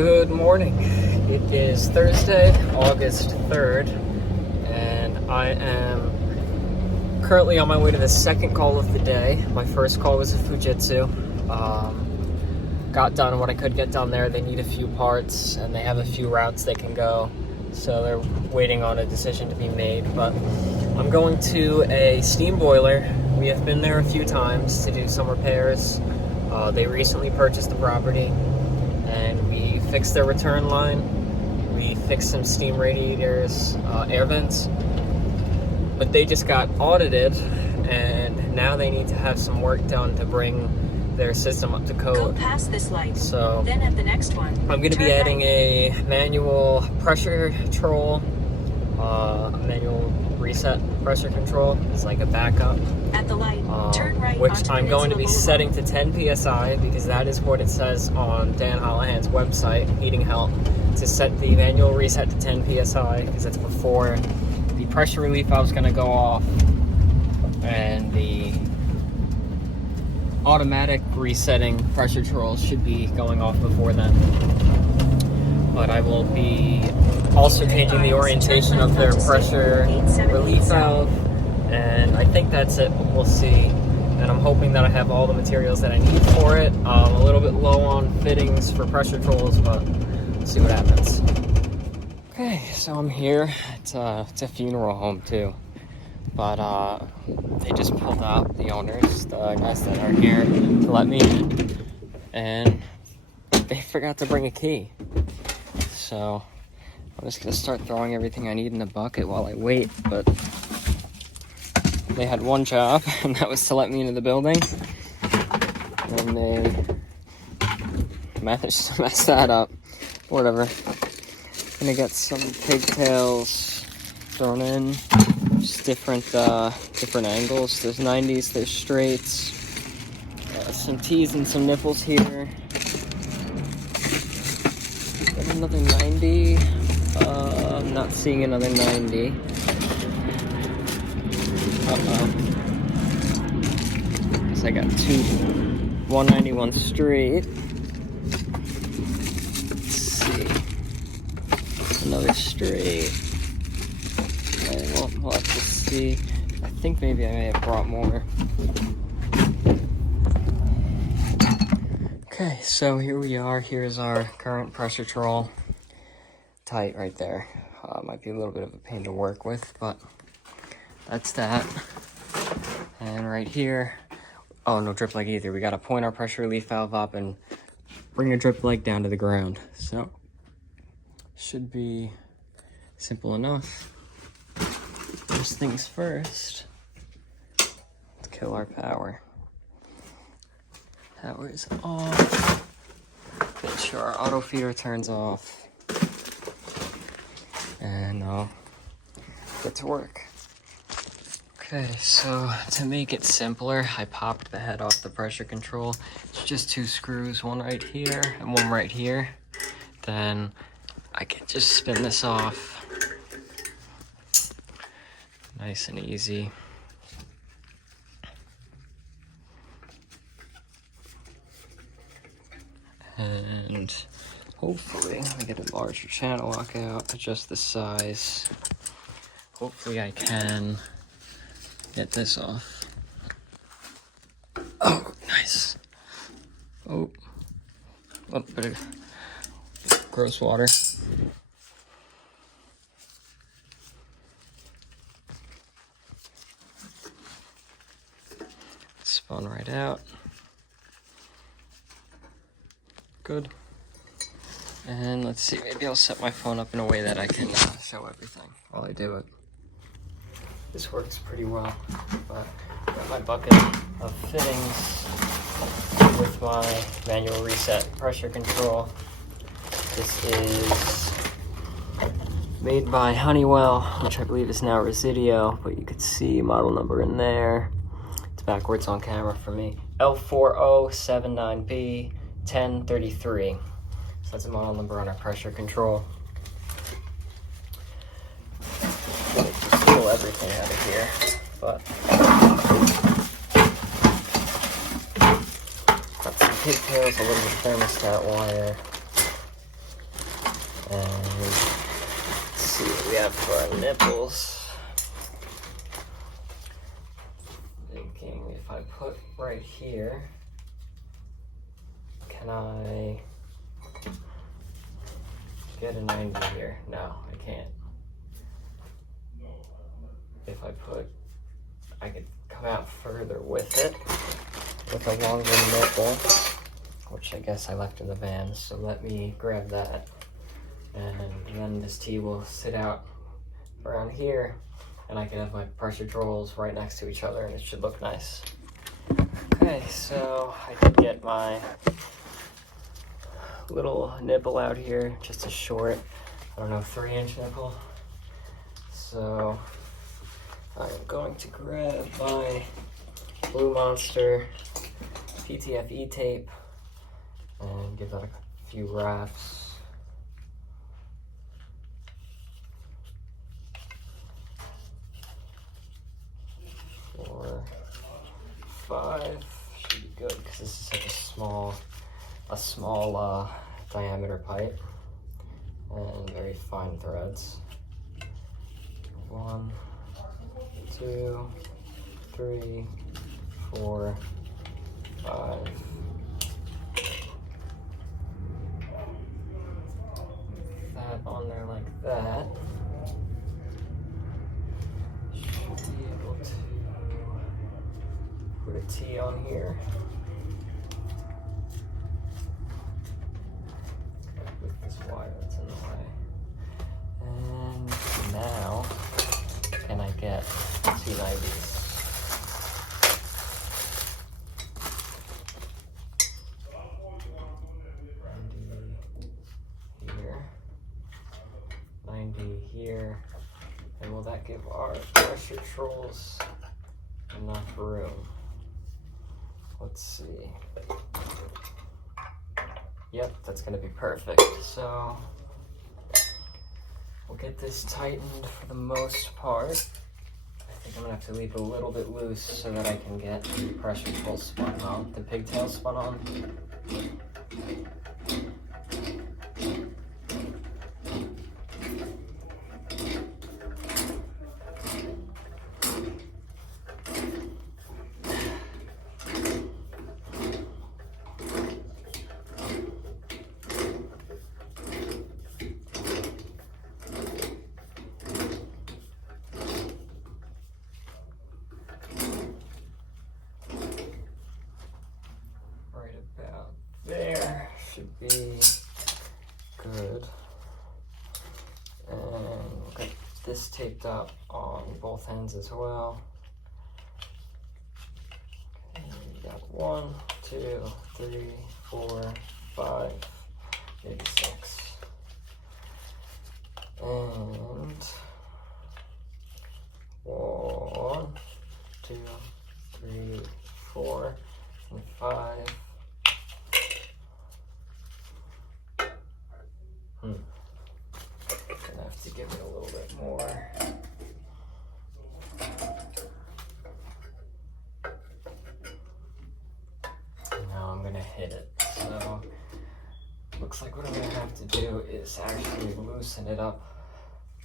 Good morning. It is Thursday, August 3rd, and I am currently on my way to the second call of the day. My first call was a Fujitsu. Got done what I could get done there. They need a few parts, and they have a few routes they can go, so they're waiting on a decision to be made. But I'm going to a steam boiler. We have been there a few times to do some repairs. They recently purchased the property, and we fixed their return line. We fixed some steam radiators, air vents, but they just got audited, and now they need to have some work done to bring their system up to code. Go past this light. So then at the next one, I'm going to be adding a manual Pressutrol, manual reset pressure control. It's like a backup. At the light, turn right, which I'm going to be setting to 10 psi because that is what it says on Dan Holohan's website, Heating Help, to set the manual reset to 10 psi because that's before the pressure relief valve is going to go off, and the automatic resetting Pressutrol should be going off before then. But I will be also changing the orientation of their pressure relief valve, and I think that's it, but we'll see. And I'm hoping that I have all the materials that I need for it. I'm a little bit low on fittings for Pressutrols, but we'll see what happens. Okay, so I'm here. It's a funeral home too, but they just pulled out, the owners, the guys that are here, to let me in, and they forgot to bring a key. So I'm just gonna start throwing everything I need in a bucket while I wait, but they had one job, and that was to let me into the building, and they managed to mess that up. Whatever. Gonna get some pigtails thrown in, just different angles. There's 90s, there's straights, some T's and some nipples here. Got another 90. I'm not seeing another 90. Guess I got 191 straight. Let's see. Another straight. We'll have to see. I think maybe I may have brought more. Okay, so here we are. Here's our current Pressutrol. Tight right there. Might be a little bit of a pain to work with, but that's that. And right here, oh, no drip leg either. We got to point our pressure relief valve up and bring a drip leg down to the ground. So, should be simple enough. First things first, let's kill our power. Power is off. Make sure our auto feeder turns off. And I'll get to work. Okay, so to make it simpler, I popped the head off the pressure control. It's just 2 screws, one right here and one right here. Then I can just spin this off. Nice and easy. And hopefully, let me get a larger channel lock out, adjust the size. Hopefully I can get this off. Oh, nice. Oh, a little bit of gross water. Spun right out. Good. And let's see, maybe I'll set my phone up in a way that I can show everything while I do it. This works pretty well, but I got my bucket of fittings with my manual reset pressure control. This is made by Honeywell, which I believe is now Residio, but you could see model number in there. It's backwards on camera for me. L4079B 1033. So that's a model number on our pressure control. Just pull everything out of here, but got some pigtails, a little bit of thermostat wire, And let's see what we have for our nipples. Thinking if I put right here, can I get a 90 here? No, I can't. If I I could come out further with it, with a longer nipple, which I guess I left in the van, so let me grab that. And then this tee will sit out around here, and I can have my Pressutrols right next to each other, and it should look nice. Okay, so I did get my little nipple out here, just a short, 3-inch nipple. So I'm going to grab my Blue Monster PTFE tape and give that a few wraps. Four, 5 should be good because this is such a small diameter pipe and very fine threads. 1, 2, 3, 4, 5. That on there like that. Should be able to put a T on here. With this wire that's in the way. And now, can I get T90s? Here, 90 here, and will that give our Pressutrolls enough room? Let's see. Yep, that's gonna be perfect. So we'll get this tightened for the most part. I think I'm gonna have to leave it a little bit loose so that I can get the Pressutroll spun on, the pigtail spun on. There should be good. And we'll get this taped up on both ends as well. Okay, we got 1, 2, 3, 4, 5, maybe 6. And 1, 2, 3, 4, and 5. Gonna have to give it a little bit more. Now I'm gonna hit it. So looks like what I'm gonna have to do is actually loosen it up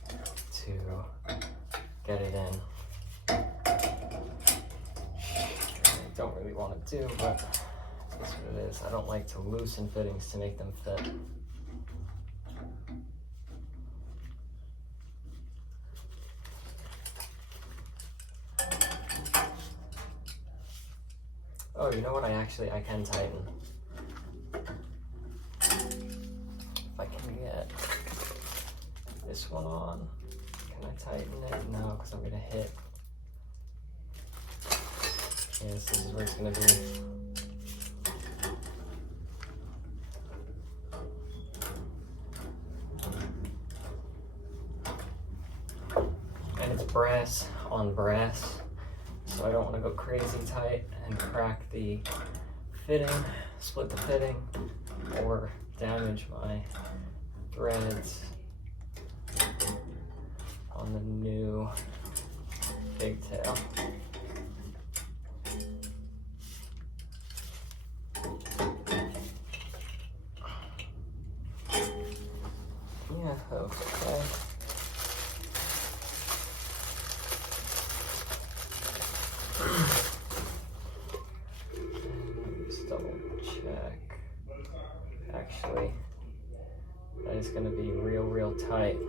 to get it in. I don't really want to do, but that's what it is. I don't like to loosen fittings to make them fit. Oh, you know what? I can tighten. If I can get this one on, can I tighten it? No, because I'm going to hit. Yes, this is where it's going to be. And it's brass on brass. So I don't want to go crazy tight and crack the fitting, split the fitting, or damage my threads on the new pigtail. Okay. Let's double check. Actually, that is going to be real tight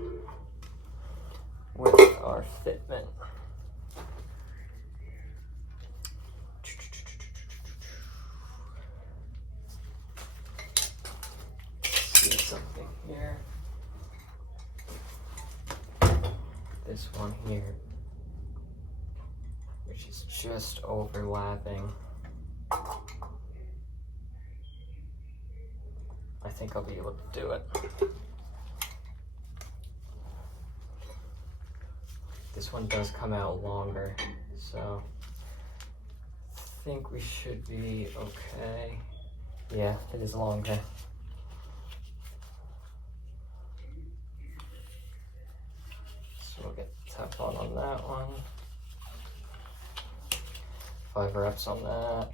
with our fitment. See something here. This one here, which is just overlapping. I think I'll be able to do it. This one does come out longer, so I think we should be okay. Yeah, it is longer. So we'll get Teflon on that one. 5 reps on that.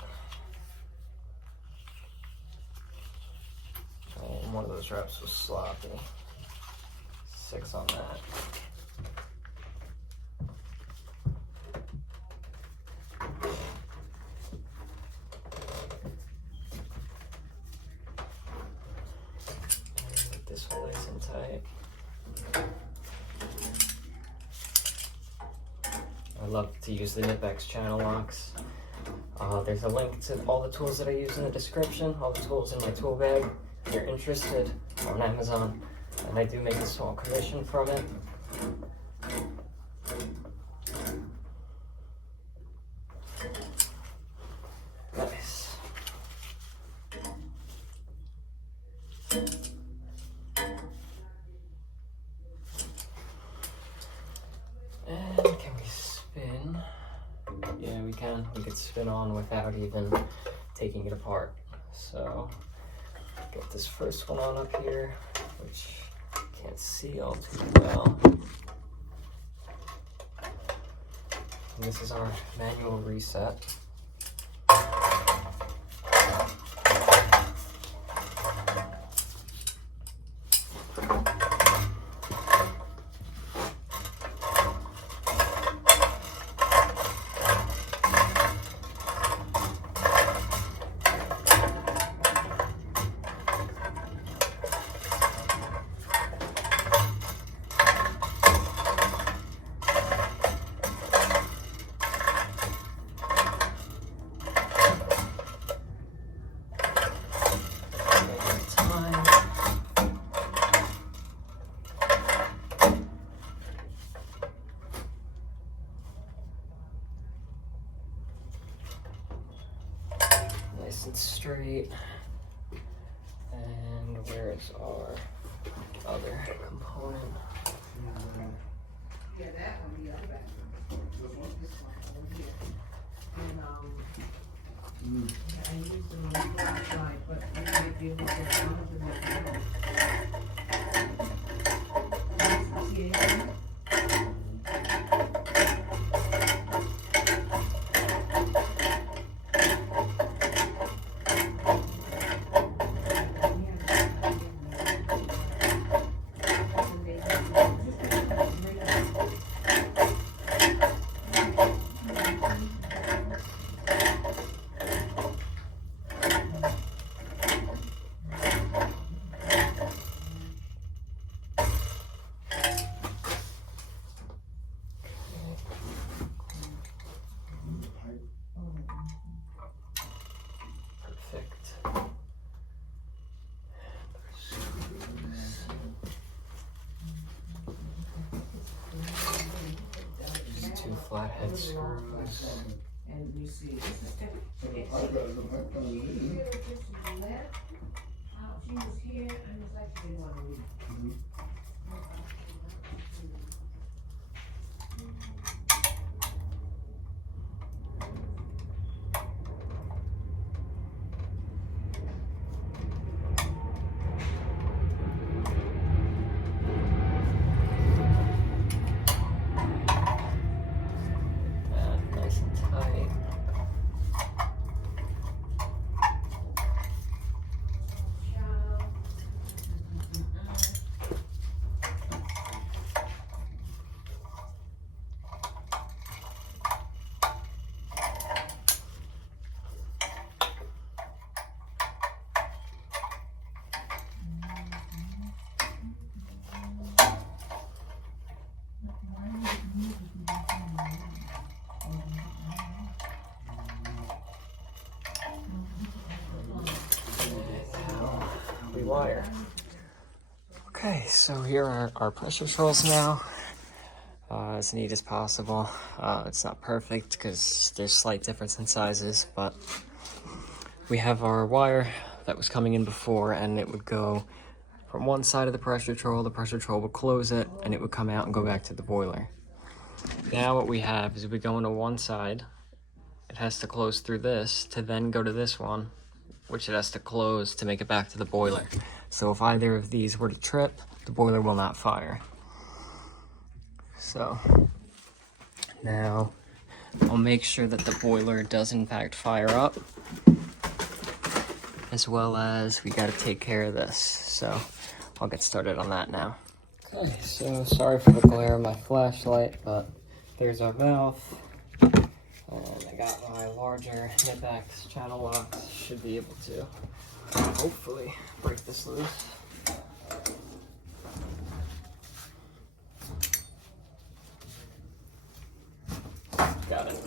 And one of those reps was sloppy. 6 on that. And this one nice and tight. I love to use the Nipex channel locks. There's a link to all the tools that I use in the description, all the tools in my tool bag. If you're interested, on Amazon, and I do make a small commission from it. Nice. And can we spin? Yeah, we can. We could spin on without even taking it apart. So get this first one on up here, which I can't see all too well. And this is our manual reset. Nice and straight. And where is our other component? Yeah, that one, yeah, that one. This one over here. And, I used them on the other side, but I might be able to get one of them at home. See anything? Perfect. Just 2 flathead screws. And we see. She was here and it's like she didn't want to leave. Nice and tight. wire. Okay, so here are our pressure trolls now. As neat as possible. It's not perfect because there's slight difference in sizes, but we have our wire that was coming in before, and it would go from one side of the pressure troll would close it, and it would come out and go back to the boiler. Now what we have is we go into one side, it has to close through this to then go to this one, which it has to close to make it back to the boiler. So if either of these were to trip, the boiler will not fire. So now I'll make sure that the boiler does in fact fire up, as well as we got to take care of this. So I'll get started on that now. Okay, so sorry for the glare of my flashlight, but there's our valve. And I got my larger Nipex channel locks. Should be able to hopefully break this loose. Got it.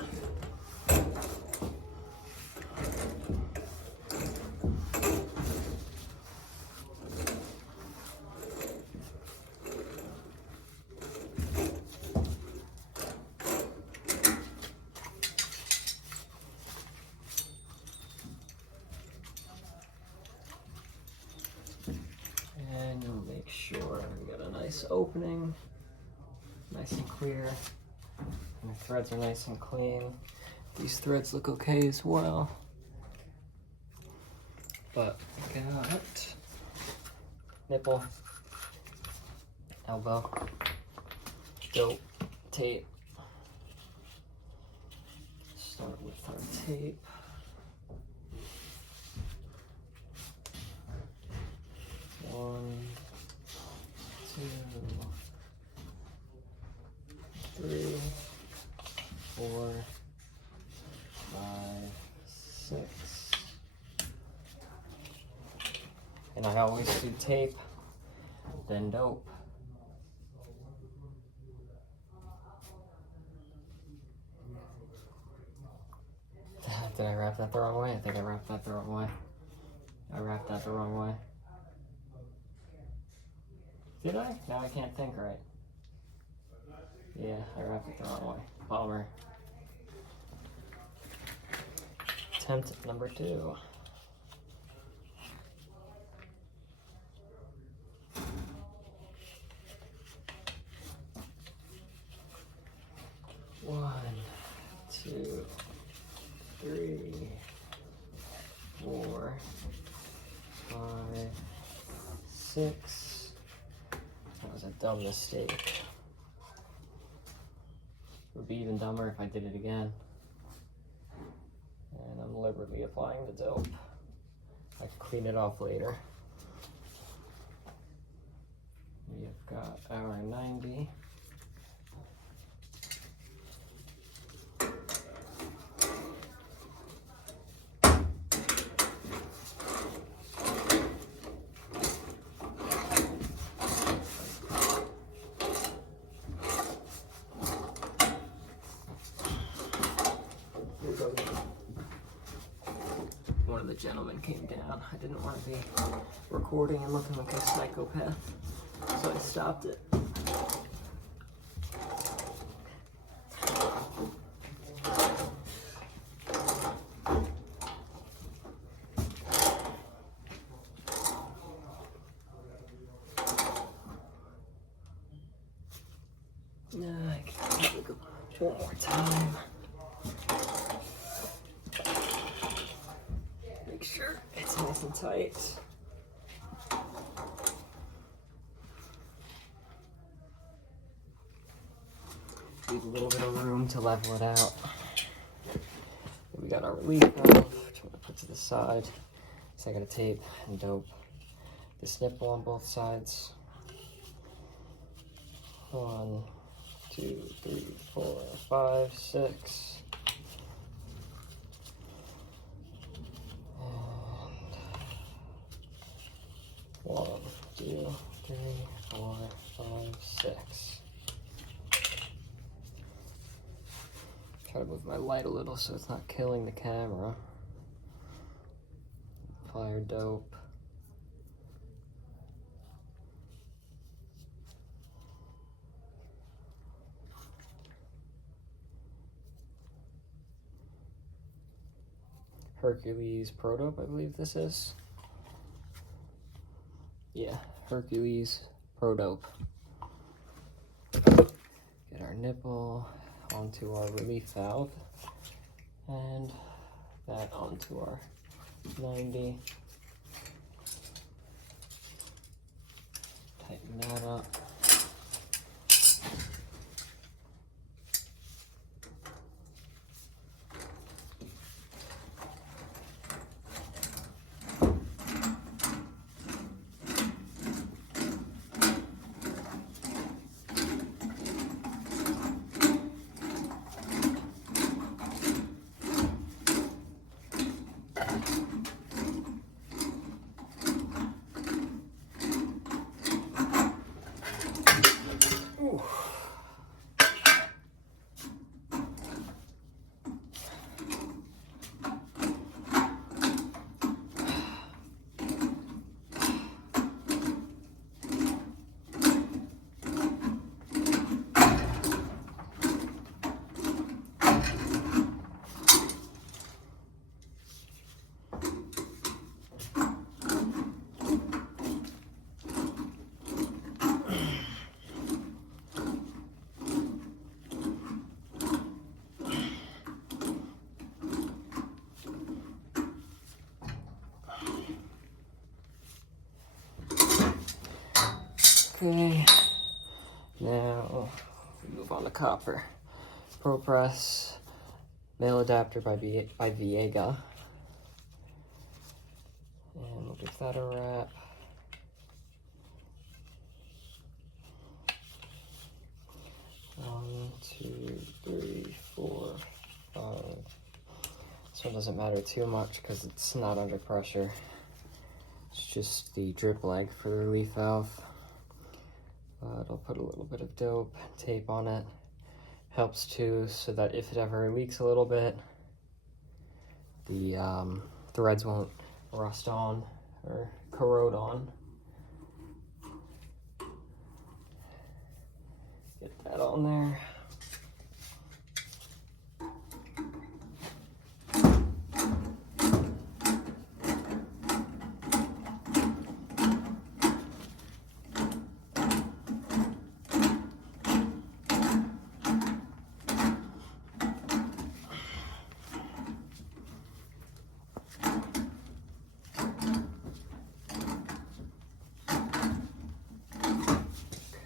And you'll make sure we got a nice opening, nice and clear. And the threads are nice and clean. These threads look okay as well. But got nipple, elbow, dope, tape. Start with our tape. One, two, 3, 4, 5, 6. And I always do tape, then dope. Did I wrap that the wrong way? I think I wrapped that the wrong way. I wrapped that the wrong way. Did I? Now I can't think right. Yeah, I wrapped it the wrong way. Bummer. Attempt number 2. One, 2, 3, 4, 5, 6. That was a dumb mistake. It would be even dumber if I did it again. And I'm liberally applying the dope. I can clean it off later. We've got our 90. One of the gentlemen came down. I didn't want to be recording and looking like a psychopath, so I stopped it. I can go one more time. Make sure it's nice and tight. Leave a little bit of room to level it out. We got our relief valve, which I'm gonna put to the side. So I got a tape and dope this nipple on both sides. 1, 2, 3, 4, 5, 6. And 1, 2, 3, 4, 5, 6. Try to move my light a little so it's not killing the camera. Apply our dope. Hercules Pro Dope, I believe this is. Yeah, Hercules Pro Dope. Get our nipple onto our relief valve and that onto our 90. Tighten that up. Okay, now we move on to copper. Pro Press male adapter by Viega. And we'll give that a wrap. One, two, three, four, five. This one doesn't matter too much because it's not under pressure. It's just the drip leg for the relief valve. But I'll put a little bit of dope tape on it. Helps too, so that if it ever leaks a little bit, the threads won't rust on or corrode on. Get that on there.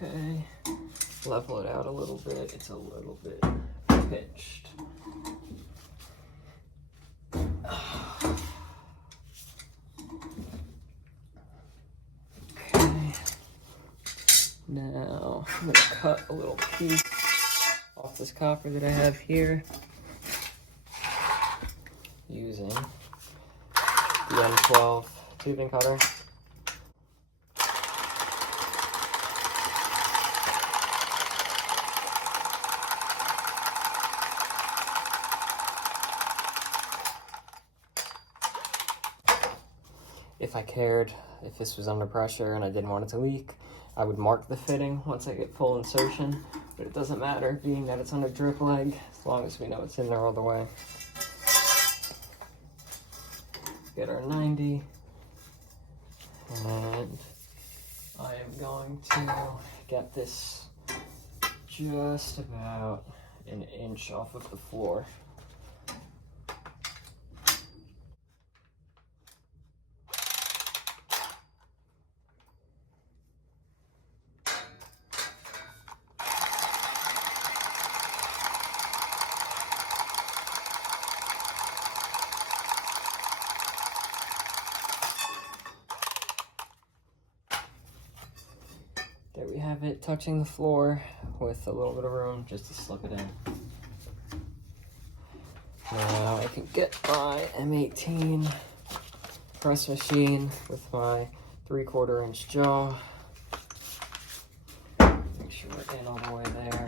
Okay, level it out a little bit. It's a little bit pitched. Okay, now I'm gonna cut a little piece off this copper that I have here using the M12 tubing cutter. If I cared, if this was under pressure and I didn't want it to leak, I would mark the fitting once I get full insertion, but it doesn't matter, being that it's under drip leg, as long as we know it's in there all the way. Get our 90, and I am going to get this just about an inch off of the floor. There we have it, touching the floor with a little bit of room just to slip it in. Now I can get my M18 press machine with my 3/4 inch jaw. Make sure we're in all the way there.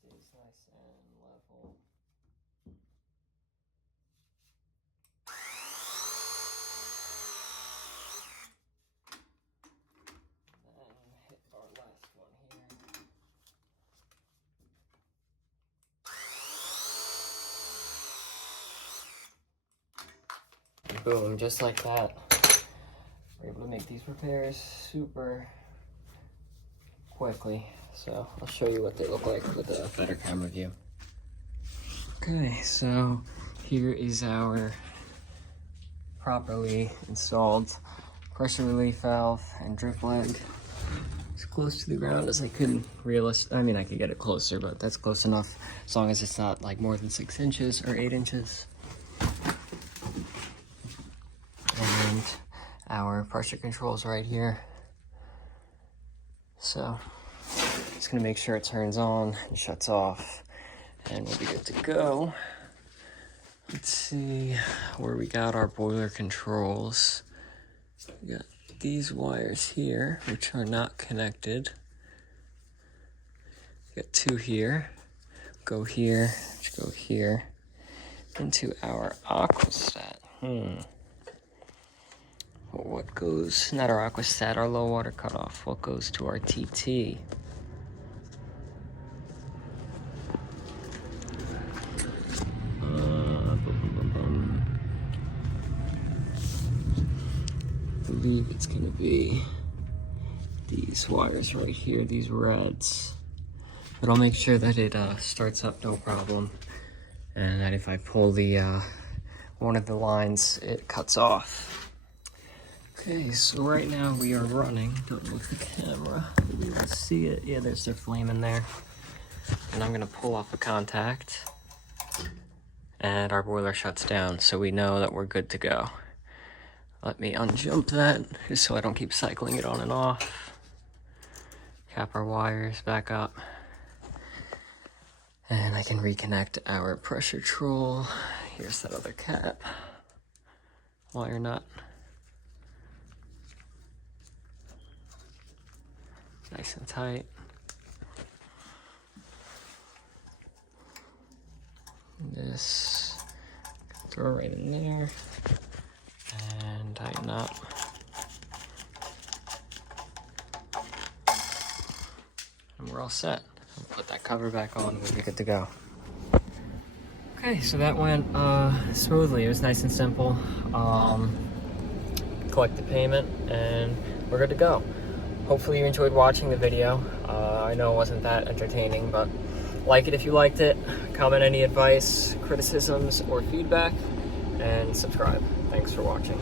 Stays nice and level. boom, just like that. We're able to make these repairs super quickly. So I'll show you what they look like with a better camera view. Okay, so here is our properly installed pressure relief valve and drip leg. As close to the ground as I could I mean, I could get it closer, but that's close enough as long as it's not like more than 6 inches or 8 inches. And our pressure controls right here. So just gonna make sure it turns on and shuts off, and we'll be good to go. Let's see where we got our boiler controls. We got these wires here, which are not connected. We got 2 here. Go here, go here, into our aquastat. What goes, not our aquastat, our low water cutoff. What goes to our TT? I believe it's gonna be these wires right here, these reds. But I'll make sure that it starts up no problem, and that if I pull the one of the lines, it cuts off. Okay, so right now we are running. Don't look at the camera. Maybe you can see it. Yeah, there's their flame in there. And I'm gonna pull off a contact, and our boiler shuts down, so we know that we're good to go. Let me unjump that, just so I don't keep cycling it on and off. Cap our wires back up. And I can reconnect our Pressutrol. Here's that other cap. Wire nut. Nice and tight. This, throw right in there. And tighten up. And we're all set. I'll put that cover back on and we'll be good to go. Okay, so that went smoothly. It was nice and simple. Collect the payment and we're good to go. Hopefully you enjoyed watching the video. I know it wasn't that entertaining, but like it if you liked it. Comment any advice, criticisms, or feedback, and subscribe. Thanks for watching.